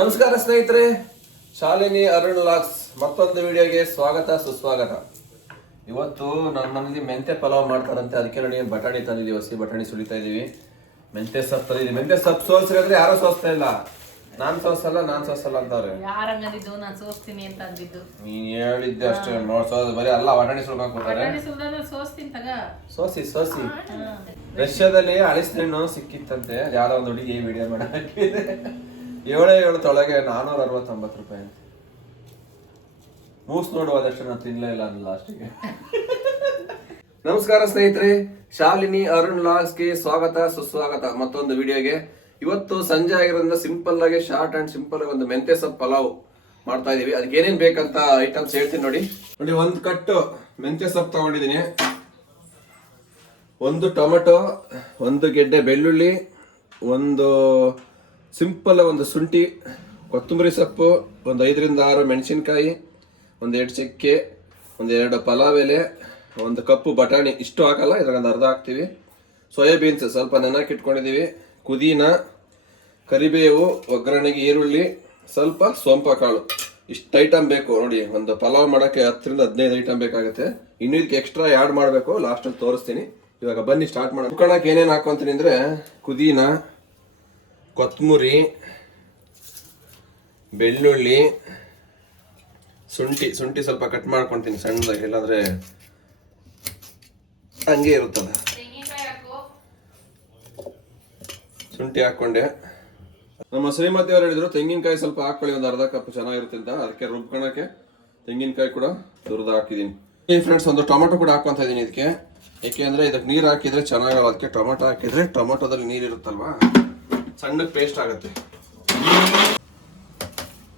ನಮಸ್ಕಾರ ಸ್ನೇಹಿತರೆ, ಶಾಲಿನಿ ಅರುಣ್ ಲಾಕ್ಸ್ ಮತ್ತೊಂದು ವಿಡಿಯೋಗೆ ಸ್ವಾಗತ ಸುಸ್ವಾಗತ. ಇವತ್ತು ನನ್ನ ಮನೇಲಿ ಮೆಂತೆ ಪಲಾವ್ ಮಾಡ್ತಾರಂತೆ, ಅದಕ್ಕೆ ನೋಡಿ ಬಟಾಣಿ ತಂದಿದ್ದೀವಿ. ಹಸಿ ಬಟಾಣಿ ಸುಳಿತಾ ಇದೀವಿ. ಮೆಂತೆ ಸೊಪ್ಪು ತಂದಿದ್ದೀವಿ. ಮೆಂತೆ ಸೊಪ್ಪು ಸೋಸ್ರಿ ಅಂದ್ರೆ ಯಾರೋ ಸೋಸ್ತಾ ಇಲ್ಲ. ನಾನ್ ಸೋಸಲ್ಲ ಅಂತವ್ರೆ. ನೀನ್ ಹೇಳಿದ್ದೆ ಅಷ್ಟೇ, ಬರೀ ಅಲ್ಲ ಬಟಾಣಿ ಸುಳ್ಕೊಂಡ್ ಕೊಡ್ತಾರೆ. ಸೋಸಿ ರಷ್ಯಾದಲ್ಲಿ ಅಳಿಸ್ನೇಣ್ಣು ಸಿಕ್ಕಿತ್ತಂತೆ. ಯಾವ್ದೋ ಒಂದು ಹುಡುಗಿ ವಿಡಿಯೋ ಮಾಡಿ ಹಾಕಿದೆ. 7 ತೊಳಗೆ 469 ರೂಪಾಯಿ. ಮೂಸ್ ನೋಡುವುದಷ್ಟು ನಾನು ತಿನ್ಲೇ ಇಲ್ಲ ಅಂದ ಲಾಸ್ಟಿಗೆ. ನಮಸ್ಕಾರ ಸ್ನೇಹಿತರೆ, ಶಾಲಿನಿ ಅರುಣ್ ಲಾಗ್ಸ್ಗೆ ಸ್ವಾಗತ ಸುಸ್ವಾಗತ ಮತ್ತೊಂದು ವಿಡಿಯೋಗೆ. ಇವತ್ತು ಸಂಜೆ ಆಗಿರೋದ್ರಿಂದ ಸಿಂಪಲ್ ಆಗಿ ಶಾರ್ಟ್ ಅಂಡ್ ಸಿಂಪಲ್ ಆಗಿ ಒಂದು ಮೆಂತೆ ಸೊಪ್ಪು ಪಲಾವ್ ಮಾಡ್ತಾ ಇದೀವಿ. ಅದಕ್ಕೆ ಏನೇನ್ ಬೇಕಂತ ಐಟಮ್ಸ್ ಹೇಳ್ತೀನಿ ನೋಡಿ. ಒಂದು ಕಟ್ಟು ಮೆಂತೆ ಸೊಪ್ಪು ತಗೊಂಡಿದೀನಿ, 1 ಟೊಮೆಟೊ, 1 ಗೆಡ್ಡೆ ಬೆಳ್ಳುಳ್ಳಿ, ಒಂದು ಸಿಂಪಲ್ ಒಂದು ಶುಂಠಿ, ಕೊತ್ತಂಬರಿ ಸೊಪ್ಪು, ಒಂದು 5ರಿಂದ 6 ಮೆಣಸಿನ್ಕಾಯಿ, 1 ಚಕ್ಕೆ, 2 ಪಲಾವ್ ಎಲೆ, 1 ಕಪ್ಪು ಬಟಾಣಿ. ಇಷ್ಟು ಹಾಕಲ್ಲ, ಇದ್ರಾಗ ಅರ್ಧ ಹಾಕ್ತಿವಿ. ಸೋಯಾಬೀನ್ಸ್ ಸ್ವಲ್ಪ ನೆನಕ್ಕೆ ಇಟ್ಕೊಂಡಿದೀವಿ, ಪುದೀನ, ಕರಿಬೇವು, ಒಗ್ಗರಣೆಗೆ ಈರುಳ್ಳಿ, ಸ್ವಲ್ಪ ಸೋಂಪ ಕಾಳು. ಇಷ್ಟು ಐಟಮ್ ಬೇಕು ನೋಡಿ. ಒಂದು ಪಲಾವ್ ಮಾಡೋಕ್ಕೆ 10ರಿಂದ 15 ಐಟಮ್ ಬೇಕಾಗುತ್ತೆ. ಇನ್ನು ಇದಕ್ಕೆ ಎಕ್ಸ್ಟ್ರಾ ಆ್ಯಡ್ ಮಾಡಬೇಕು, ಲಾಸ್ಟಲ್ಲಿ ತೋರಿಸ್ತೀನಿ. ಇವಾಗ ಬನ್ನಿ ಸ್ಟಾರ್ಟ್ ಮಾಡೋಣ. ಉಳ್ಕೊಳಕ್ಕೆ ಏನೇನು ಹಾಕೊಂತೀನಿ ಅಂದರೆ ಪುದೀನ, ಕೊತ್ತಂಬರಿ, ಬೆಳ್ಳುಳ್ಳಿ, ಶುಂಠಿ ಸ್ವಲ್ಪ ಕಟ್ ಮಾಡ್ಕೊತೀನಿ ಸಣ್ಣದಾಗಿ, ಇಲ್ಲಾಂದ್ರೆ ಹಂಗೆ ಇರುತ್ತಲ್ಲ. ಶುಂಠಿ ಹಾಕೊಂಡೆ. ನಮ್ಮ ಶ್ರೀಮತಿ ಅವ್ರು ಹೇಳಿದ್ರು ತೆಂಗಿನಕಾಯಿ ಸ್ವಲ್ಪ ಹಾಕೊಳ್ಳಿ, ಒಂದು ಅರ್ಧ ಕಪ್ ಚೆನ್ನಾಗಿರುತ್ತೆ ಅಂತ. ಅದಕ್ಕೆ ರುಬ್ಕೊಳಕ್ಕೆ ತೆಂಗಿನಕಾಯಿ ಕೂಡ ತುರಿದು ಹಾಕಿದೀನಿ. ಫ್ರೆಂಡ್ಸ್, ಒಂದು ಟೊಮೆಟೊ ಕೂಡ ಹಾಕೊಂತ ಇದೀನಿ ಇದಕ್ಕೆ. ಯಾಕೆ ಅಂದ್ರೆ ಇದಕ್ಕೆ ನೀರು ಹಾಕಿದ್ರೆ ಚೆನ್ನಾಗಲ್ಲ, ಅದಕ್ಕೆ ಟೊಮೆಟೊ ಹಾಕಿದ್ರೆ ಟೊಮೆಟೊದಲ್ಲಿ ನೀರು ಇರುತ್ತಲ್ವಾ, ಸಣ್ಣಕ್ಕೆ ಪೇಸ್ಟ್ ಆಗುತ್ತೆ.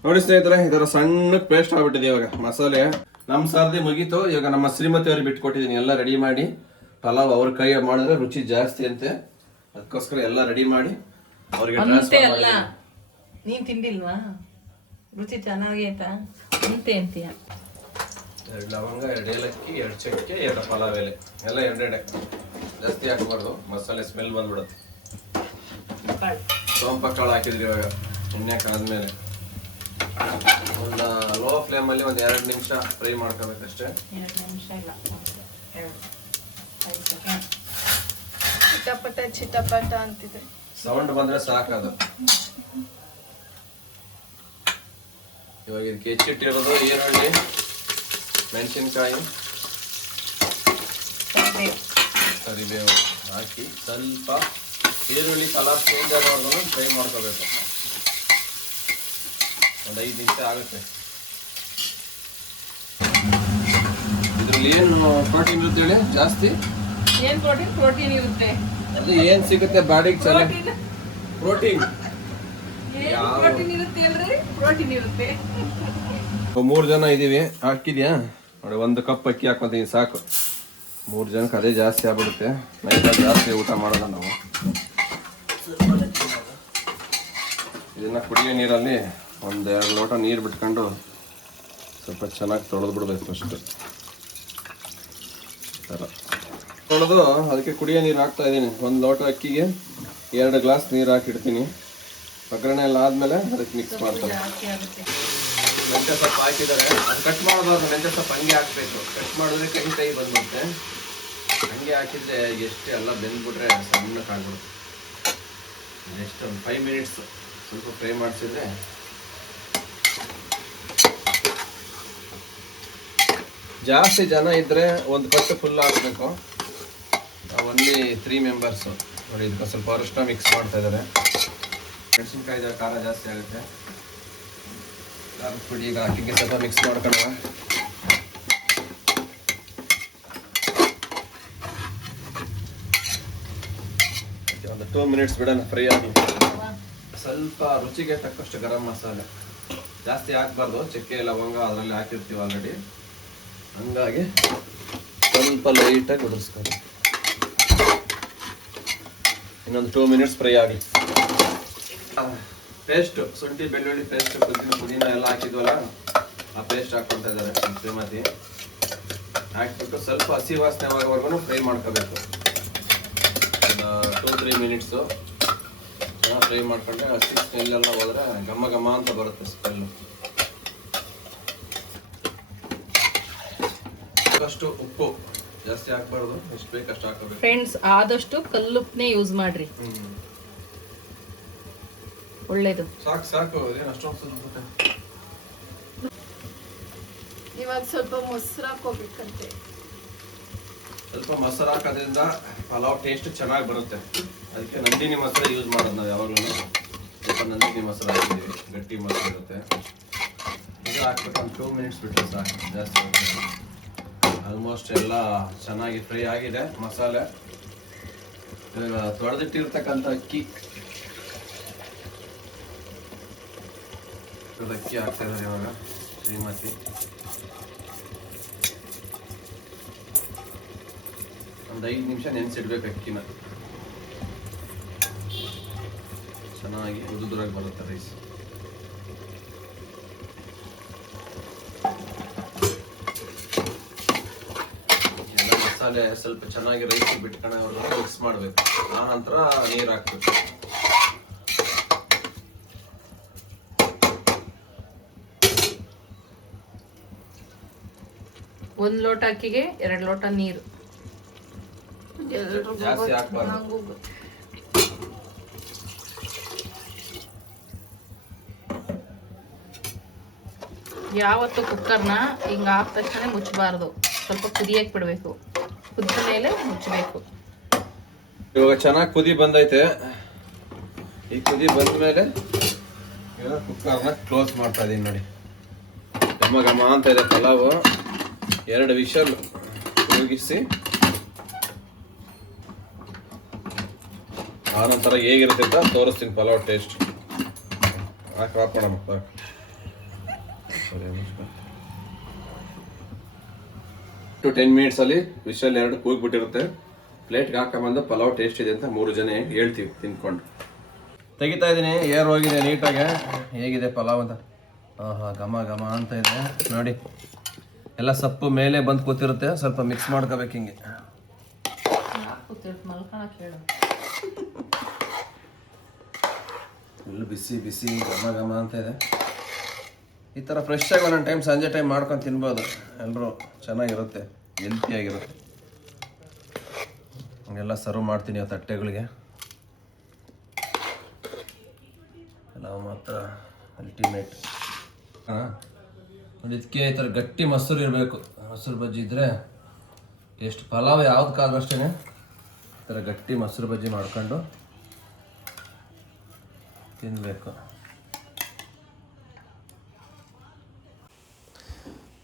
ನೋಡಿ ಸ್ನೇಹಿತರೆ, ಇದರ ಸಣ್ಣಕ್ಕೆ ಪೇಸ್ಟ್ ಆಗ್ಬಿಟ್ಟಿದೆ. ಇವಾಗ ಮಸಾಲೆ ನಮ್ಮ ಸರ್ದಿ ಮುಗೀತು. ಇವಾಗ ನಮ್ಮ ಶ್ರೀಮತಿ ಅವ್ರಿಗೆ ಬಿಟ್ಕೊಟ್ಟಿದ್ದೀನಿ ಎಲ್ಲ ರೆಡಿ ಮಾಡಿ. ಪಲಾವ್ ಅವ್ರ ಕೈ ಮಾಡಿದ್ರೆ ರುಚಿ ಜಾಸ್ತಿ ಅಂತೆ, ಅದಕ್ಕೋಸ್ಕರ ಎಲ್ಲ ರೆಡಿ ಮಾಡಿ ಅವ್ರಿಗೆ ನೀನ್ ತಿಂದಿಲ್ವಾ? ರುಚಿ ಚೆನ್ನಾಗಿ ಆಯ್ತಾ ಅಂತೆ ಅಂತೀಯ? 2 ಲವಂಗ, 2 ಏಲಕ್ಕಿ, 2 ಚಕ್ಕೆ, 2 ಪಲಾವ್ ಎಲೆ, ಎಲ್ಲ 2 ಜಾಸ್ತಿ ಹಾಕಬಾರ್ದು, ಮಸಾಲೆ ಸ್ಮೆಲ್ ಬಂದ್ಬಿಡುತ್ತೆ. ಸೋಂಪ ಕಾಳು ಹಾಕಿದ್ರಿ ಇವಾಗ ಎಣ್ಣೆ ಕಾದ್ಮೇಲೆ. ಒಂದು ಲೋ ಫ್ಲೇಮಲ್ಲಿ 2 ನಿಮಿಷ ಫ್ರೈ ಮಾಡ್ಕೋಬೇಕಷ್ಟೇ. 2 ನಿಮಿಷ ಇಲ್ಲ, 5 ಸೆಕೆಂಡ್. ಚಿಟಪಟ ಅಂತಿದೆ, ಸೌಂಡ್ ಬಂದ್ರೆ ಸಾಕದು. ಇವಾಗ ಇದಕ್ಕೆ ಹೆಚ್ಚಿಟ್ಟಿರೋದು ಈರುಳ್ಳಿ, ಮೆಣಸಿನ್ಕಾಯಿ, ಕರಿಬೇವು ಹಾಕಿ ಸ್ವಲ್ಪ ಈರುಳ್ಳಿ ಕಲರ್ ಚೇಂಜ್ ಆಗೋವರೆಗೂ ಫ್ರೈ ಮಾಡ್ಕೋಬೇಕು. ಒಂದು 5 ನಿಮಿಷ ಆಗುತ್ತೆ. ಇದ್ರಲ್ಲಿ ಏನು ಪ್ರೋಟೀನ್ ಇರುತ್ತೆ ಹೇಳಿ? ಜಾಸ್ತಿ ಏನ್ ಪ್ರೋಟೀನ್ ಇರುತ್ತೆ? ಅದು ಏನ್ ಸಿಗುತ್ತೆ ಬಾಡಿಗೆ ಚೆನ್ನಾಗಿ? ಪ್ರೋಟೀನ್ ಇರುತ್ತೆ. 3 ಜನ ಇದೀವಿ. ಹಾಕಿದ್ಯಾ ನೋಡಿ, 1 ಕಪ್ ಅಕ್ಕಿ ಹಾಕೊಂತೀನಿ ಸಾಕು. 3 ಜನಕ್ಕೆ ಅದೇ ಜಾಸ್ತಿ ಆಗ್ಬಿಡುತ್ತೆ. ನೈಟ್ ಜಾಸ್ತಿ ಊಟ ಮಾಡೋದ ನಾವು. ಇದನ್ನ ಕುಡಿಯೋ ನೀರಲ್ಲಿ 1-2 ಲೋಟ ನೀರು ಬಿಟ್ಕೊಂಡು ಸ್ವಲ್ಪ ಚೆನ್ನಾಗಿ ತೊಳೆದು ಬಿಡ್ಬೇಕು. ಫಸ್ಟ್ ತೊಳೆದು ಅದಕ್ಕೆ ಕುಡಿಯೋ ನೀರು ಹಾಕ್ತಾ ಇದ್ದೀನಿ. 1 ಲೋಟ ಅಕ್ಕಿಗೆ 2 ಗ್ಲಾಸ್ ನೀರು ಹಾಕಿಡ್ತೀನಿ. ಒಗ್ಗರಣೆ ಎಲ್ಲ ಆದ್ಮೇಲೆ ಅದಕ್ಕೆ ಮಿಕ್ಸ್ ಮಾಡ್ತಾರೆ. ಮೆಂತೆ ಸೊಪ್ಪು ಹಾಕಿದ್ದಾರೆ, ಅದು ಕಟ್ ಮಾಡೋದು ಮೆಂತೆ ಸೊಪ್ಪು ಹಂಗೆ ಹಾಕಬೇಕು. ಕಟ್ ಮಾಡಿದ್ರೆ ಕೈ ಬಂದ್ಬಿಡುತ್ತೆ. ಹಂಗೆ ಹಾಕಿದ್ರೆ ಎಷ್ಟು ಎಲ್ಲ ಬೆಂದ್ಬಿಟ್ರೆ ಸಣ್ಣಕ್ಕೆ ಆಗ್ಬಿಡುತ್ತೆ. ನೆಕ್ಸ್ಟ್ ಒಂದು 5 ಮಿನಿಟ್ಸ್ ಸ್ವಲ್ಪ ಫ್ರೈ ಮಾಡಿಸಿದ್ರೆ ಜಾಸ್ತಿ ಜನ ಇದ್ದರೆ 1 ಕಟ್ಟು ಫುಲ್ ಹಾಕಬೇಕು. ಓನ್ಲಿ 3 ಮೆಂಬರ್ಸು ನೋಡಿ. ಇದಕ್ಕೆ ಸ್ವಲ್ಪ ಅರಿಶಿನ ಮಿಕ್ಸ್ ಮಾಡ್ತಾ ಇದ್ದಾರೆ. ಮೆಣಸಿನ್ಕಾಯಿ ಖಾರ ಜಾಸ್ತಿ ಆಗುತ್ತೆ. ಖಾರದ ಪುಡಿ ಈಗ ಹಾಕಿಗೆ ಸ್ವಲ್ಪ ಮಿಕ್ಸ್ ಮಾಡ್ಕೊಳ್ಳೋಣ. ಒಂದು 2 ಮಿನಿಟ್ಸ್ ಬಿಡೋಣ ಫ್ರೈ ಆಗಿ. ಸ್ವಲ್ಪ ರುಚಿಗೆ ತಕ್ಕಷ್ಟು ಗರಂ ಮಸಾಲೆ ಜಾಸ್ತಿ ಹಾಕ್ಬಾರ್ದು, ಚಕ್ಕೆ ಲವಂಗ ಅದರಲ್ಲಿ ಹಾಕಿರ್ತೀವಿ ಆಲ್ರೆಡಿ, ಹಂಗಾಗಿ ಸ್ವಲ್ಪ ಲೈಟಾಗಿ ಉದುರಿಸ್ಕೊಂಡು ಇನ್ನೊಂದು 2 ಮಿನಿಟ್ಸ್ ಫ್ರೈ ಆಗಿ. ಪೇಸ್ಟ್, ಶುಂಠಿ ಬೆಳ್ಳುಳ್ಳಿ ಪೇಸ್ಟ್, ಪುದೀನ ಎಲ್ಲ ಹಾಕಿದ್ವಲ್ಲ, ಆ ಪೇಸ್ಟ್ ಹಾಕ್ಕೊಳ್ತಾ ಇದ್ದಾರೆ ಶ್ರೀಮತಿ. ಹಾಕ್ಬಿಟ್ಟು ಸ್ವಲ್ಪ ಹಸಿ ವಾಸನೆ ಆಗೋವರೆಗೂ ಫ್ರೈ ಮಾಡ್ಕೋಬೇಕು. 2-3 ಮಿನಿಟ್ಸು. ಚೆನ್ನಾಗಿ ಫ್ರೈ ಮಾಡ್ಕೊಂಡ್ರೆ ಹಸಿ ಸ್ಮೆಲ್ಲೆಲ್ಲ ಹೋದರೆ ಘಮ ಘಮ ಅಂತ ಬರುತ್ತೆ ಸ್ಮೆಲ್ಲು. ಅಷ್ಟು ಉಪ್ಪು ಜಾಸ್ತಿ ಹಾಕ್ಬಾರ್ದು, ಎಷ್ಟು ಬೇಕು ಅಷ್ಟು ಹಾಕಬೇಕು ಫ್ರೆಂಡ್ಸ್. ಆದಷ್ಟು ಕಲ್ಲುಪ್ಪನೇ ಯೂಸ್ ಮಾಡ್ರಿ, ಒಳ್ಳೇದು. ಸಾಕು ಸಾಕು, ಅದೇನು ಅಷ್ಟೊಂದು. ಇವಾಗ ಸ್ವಲ್ಪ ಮೊಸರು ಹಾಕೋಬೇಕಂತೆ. ಸ್ವಲ್ಪ ಮೊಸರು ಹಾಕೋದ್ರಿಂದ ಪಲಾವ್ ಟೇಸ್ಟ್ ಚೆನ್ನಾಗಿ ಬರುತ್ತೆ. ಅದಕ್ಕೆ ನಂದಿನಿ ಮೊಸರು ಯೂಸ್ ಮಾಡೋದು ನಾವು ಯಾವಾಗಲೂ. ಸ್ವಲ್ಪ ನಂದಿನಿ ಮೊಸರು ಹಾಕಿದ್ದೀವಿ, ಗಟ್ಟಿ ಮೊಸರು ಇರುತ್ತೆ. ಇದು ಹಾಕ್ಬಿಟ್ಟು ಒಂದು 2 ಮಿನಿಟ್ಸ್ ಬಿಟ್ಟರೆ ಸಾಕು, ಜಾಸ್ತಿ. ಆಲ್ಮೋಸ್ಟ್ ಎಲ್ಲ ಚೆನ್ನಾಗಿ ಫ್ರೈ ಆಗಿದೆ ಮಸಾಲೆ. ಇವಾಗ ತೊಳೆದಿಟ್ಟಿರ್ತಕ್ಕಂಥ ಅಕ್ಕಿ ಹಾಕ್ತಾ ಇದ್ದಾರೆ ಇವಾಗ ಶ್ರೀಮತಿ. ಒಂದು 5 ನಿಮಿಷ ನೆನೆಸಿಡ್ಬೇಕು ಅಕ್ಕಿನ, ಚೆನ್ನಾಗಿ ಉದುರಾಗಿ ಬರುತ್ತೆ ರೈಸ್. ಎಲ್ಲ ಮಸಾಲೆ ಸ್ವಲ್ಪ ಚೆನ್ನಾಗಿ ರೈಸ್ ಬಿಟ್ಕೊಂಡು ಮಿಕ್ಸ್ ಮಾಡಬೇಕು. ಆ ನಂತರ ನೀರು ಹಾಕ್ಬೇಕು. ಒಂದು ಲೋಟ ಅಕ್ಕಿಗೆ 2 ಲೋಟ ನೀರು. ಜಾಸ್ತಿ ಹಾಕ್ಬಾರ್ದು. ಯಾವತ್ತು ಕುಕ್ಕರ್ನ ಹಿಂಗ ಹಾಕ ತಕ್ಷಣ ಮುಚ್ಚಬಾರ್ದು, ಸ್ವಲ್ಪ ಕುದಿಯಕ್ಕೆ ಬಿಡಬೇಕು. ಕುದಿದ ಮೇಲೆ ಮುಚ್ಚಬೇಕು. ಇವಾಗ ಚೆನ್ನಾಗಿ ಕುದಿ ಬಂದೈತೆ. ಈ ಕುದಿ ಬಂದ ಮೇಲೆ ಇವಾಗ ಕುಕ್ಕರ್ನ ಕ್ಲೋಸ್ ಮಾಡ್ತಾ ಇದೀನಿ ನೋಡಿ. ಘಮ ಘಮ ಅಂತ ಇದೆ ಪಲಾವು. 2 ವಿಷಲ್ ಕೂಗಿಸಿ ಆನಂತರ ಹೇಗಿರುತ್ತೆ ಅಂತ ತೋರಿಸ್ತೀನಿ ಪಲಾವ್ ಟೇಸ್ಟ್. ಹಾಕೋಣ ಮಕ್ಕಳು. 10 ಮಿನಿಟ್ಸಲ್ಲಿ ವಿಷಲ್ 2 ಕೂಗ್ಬಿಟ್ಟಿರುತ್ತೆ. ಪ್ಲೇಟ್ಗೆ ಹಾಕೊಂಬಂದು ಪಲಾವ್ ಟೇಸ್ಟ್ ಇದೆ ಅಂತ 3 ಜನ ಹೇಳ್ತೀವಿ ತಿನ್ಕೊಂಡು. ತೆಗಿತಾ ಇದ್ದೀನಿ, ಏರ್ ಹೋಗಿದೆ ನೀಟಾಗೆ. ಹೇಗಿದೆ ಪಲಾವ್ ಅಂತ. ಘಮ ಘಮ ಅಂತ ಇದೆ ನೋಡಿ. ಎಲ್ಲ ಸೊಪ್ಪು ಮೇಲೆ ಬಂದು ಕೂತಿರುತ್ತೆ, ಸ್ವಲ್ಪ ಮಿಕ್ಸ್ ಮಾಡ್ಕೋಬೇಕು ಹಿಂಗೆ. ಫುಲ್ ಬಿಸಿ ಬಿಸಿ ಘಮ ಘಮ ಅಂತ ಇದೆ. ಈ ಥರ ಫ್ರೆಶ್ ಆಗಿ ಒಂದೊಂದು ಟೈಮ್ ಸಂಜೆ ಟೈಮ್ ಮಾಡ್ಕೊಂಡು ತಿನ್ಬೋದು. ಎಲ್ಲರೂ ಚೆನ್ನಾಗಿರುತ್ತೆ, ಹೆಲ್ತಿಯಾಗಿರುತ್ತೆ. ಹಂಗೆಲ್ಲ ಸರ್ವ್ ಮಾಡ್ತೀನಿ ಆ ತಟ್ಟೆಗಳಿಗೆ. ನಾವು ಮಾತ್ರ ಅಲ್ಟಿಮೇಟ್. ನೋಡಿ, ಇದಕ್ಕೆ ಈ ಥರ ಗಟ್ಟಿ ಮೊಸರು ಇರಬೇಕು. ಮೊಸರು ಬಜ್ಜಿ ಇದ್ದರೆ ಟೇಸ್ಟ್. ಪಲಾವ್ ಯಾವುದಕ್ಕಾದ್ರೂ ಅಷ್ಟೇ ಈ ಥರ ಗಟ್ಟಿ ಮೊಸರು ಬಜ್ಜಿ ಮಾಡ್ಕೊಂಡು ತಿನ್ನಬೇಕು.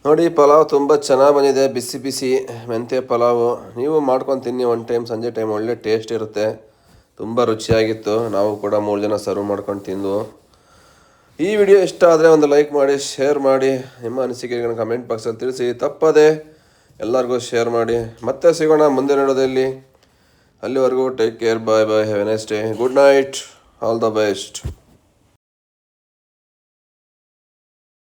ನೋಡಿ, ಪಲಾವ್ ತುಂಬ ಚೆನ್ನಾಗಿ ಬಂದಿದೆ. ಬಿಸಿ ಬಿಸಿ ಮೆಂತ್ಯ ಪಲಾವು. ನೀವು ಮಾಡ್ಕೊಂಡು ತಿನ್ನಿ ಒನ್ ಟೈಮ್, ಸಂಜೆ ಟೈಮ್. ಒಳ್ಳೆ ಟೇಸ್ಟ್ ಇರುತ್ತೆ, ತುಂಬ ರುಚಿಯಾಗಿತ್ತು. ನಾವು ಕೂಡ 3 ಜನ ಸರ್ವ್ ಮಾಡ್ಕೊಂಡು ತಿಂದು. ಈ ವಿಡಿಯೋ ಇಷ್ಟ ಆದರೆ ಒಂದು ಲೈಕ್ ಮಾಡಿ, ಶೇರ್ ಮಾಡಿ. ನಿಮ್ಮ ಅನಿಸಿಕೆಗಳನ್ನು ಕಮೆಂಟ್ ಬಾಕ್ಸಲ್ಲಿ ತಿಳಿಸಿ. ತಪ್ಪದೆ ಎಲ್ಲರಿಗೂ ಶೇರ್ ಮಾಡಿ. ಮತ್ತೆ ಸಿಗೋಣ ಮುಂದಿನ ವಿಡಿಯೋದಲ್ಲಿ. ಅಲ್ಲಿವರೆಗೂ take care, bye bye, have a nice day, good night, all the best.